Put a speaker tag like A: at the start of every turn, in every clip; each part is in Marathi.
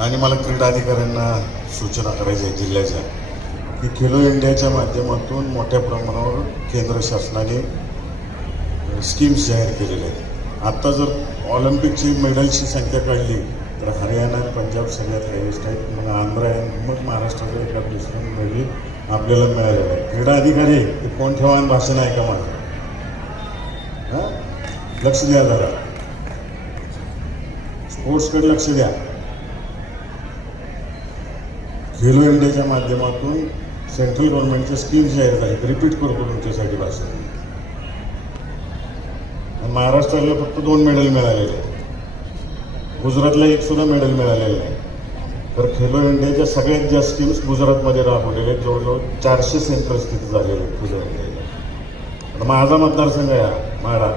A: आणि मला क्रीडा अधिकाऱ्यांना सूचना करायच्या आहे जिल्ह्याच्या की खेलो इंडियाच्या माध्यमातून मोठ्या प्रमाणावर केंद्र शासनाने स्कीम्स जाहीर केलेल्या आहेत. आत्ता जर ऑलिम्पिकची मेडल्सची संख्या काढली तर हरियाणा पंजाब सगळ्यात हायेस्ट आहेत. मग आंध्र आहे मग महाराष्ट्राचा एका दुसऱ्या मेडल आपल्याला मिळालेलं आहे क्रीडा अधिकारी ते कोण ठेवा आणि भाषण आहे का माझं हां? लक्ष द्या जरा. स्पोर्ट्सकडे लक्ष द्या. खेलो इंडियाच्या माध्यमातून सेंट्रल गव्हर्नमेंटच्या स्कीम्स जाहीर आहेत रिपीट करतो तुमच्यासाठी भाषण. महाराष्ट्राला फक्त दोन मेडल मिळालेले आहेत. गुजरातला एक सुद्धा मेडल मिळालेलं आहे. तर खेलो इंडियाच्या सगळ्यात जास्त स्कीम्स गुजरातमध्ये राबवलेल्या आहेत. जवळजवळ चारशे सेंटर्स तिथे झालेले आहेत खेलो इंडियाला. माझा मतदारसंघ आहे माडा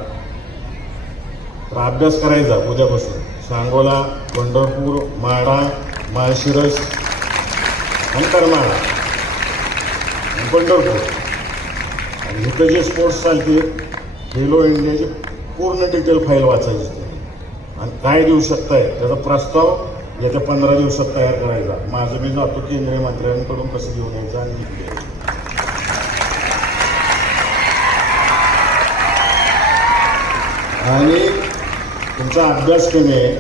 A: तर अभ्यास करायचा उद्यापासून. सांगोला पंढरपूर माडा माळशिरस आणि करमाळा आणि पंढरपूर आणि इथं जे स्पोर्ट्स चालते खेलो इंडियाची पूर्ण डिटेल फाईल वाचायची आणि काय देऊ शकताय त्याचा प्रस्ताव येत्या पंधरा दिवसात तयार करायचा. माझं मी जातो केंद्रीय मंत्र्यांकडून कसं घेऊन यायचं आणि आणि तुमचा अभ्यास कमी आहे.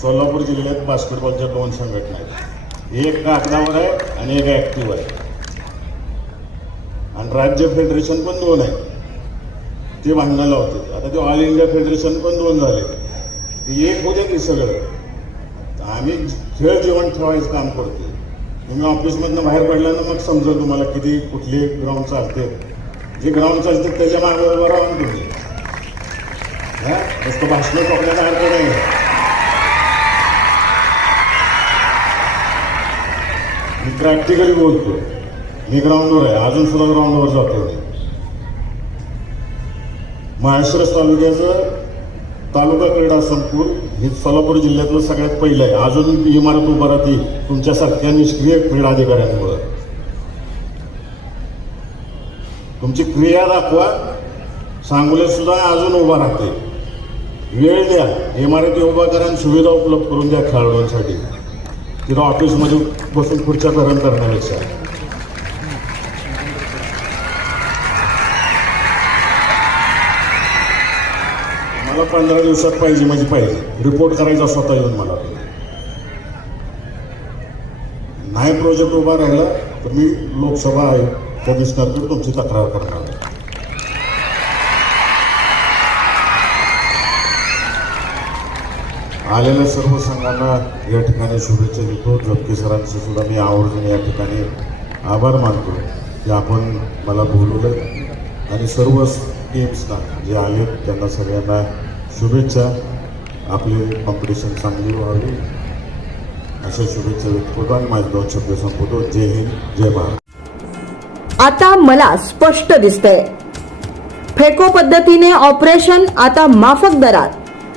A: सोलापूर जिल्ह्यात बास्केटबॉलच्या दोन संघटना आहेत. एक कागदावर आहे आणि एक ॲक्टिव्ह आहे. आणि राज्य फेडरेशन पण दोन आहे. ते भांडणाला होते. आता ते ऑल इंडिया फेडरेशन पण दोन झाले. ते एक होते की सगळं. आम्ही खेळ जेवण ठेवायचं काम करतो. तुम्ही ऑफिसमधनं बाहेर पडल्यानं मग समजा तुम्हाला किती कुठले ग्राउंड चालते. जे ग्राउंड चालते त्याच्यामागे उभं राहून तुम्ही. हां? नुसतं भाषण टोकण्याचा अर्थ नाही. प्रॅक्टिकली बोलतो मी ग्राउंडवर आहे. अजून सुद्धा ग्राउंडवर जातो माहेश्वरस तालुक्याचं तालुका क्रीडा संकुल हे सोलापूर जिल्ह्यातलं सगळ्यात पहिलं आहे. अजून इमारत उभं राहते तुमच्यासारख्या निष्क्रिय क्रीडा अधिकाऱ्यांमुळं तुमची क्रिया दाखवा. सांगोल्यात सुद्धा अजून उभा राहते. वेळ द्या. इमारती उभा करा आणि सुविधा उपलब्ध करून द्या खेळाडूंसाठी. किंवा ऑफिसमध्ये बसून खुर्च्या धरण करण्यापेक्षा मला पंधरा दिवसात पाहिजे म्हणजे पाहिजे. रिपोर्ट करायचा स्वतः येऊन मला. नाही प्रोजेक्ट उभा राहिला तर मी लोकसभा आहे कमिशनरकडे तुमची तक्रार करणार. आलेल्या सर्व संघांना या ठिकाणी शुभेच्छा देतो. जपके सरांचे सुद्धा मी आवर्जून या ठिकाणी आभार मानतो की आपण मला बोलवलं. आणि सर्व टीम्सना जे आहेत त्यांना सगळ्यांना शुभेच्छा. आपले कॉम्पिटिशन चांगली व्हावी. अशा शुभेच्छा व्यक्त करतो आणि माझे दोन शब्द संपवतो. जय हिंद जय भारत.
B: आता मला स्पष्ट दिसतंय. फेको पद्धतीने ऑपरेशन आता माफक दरात.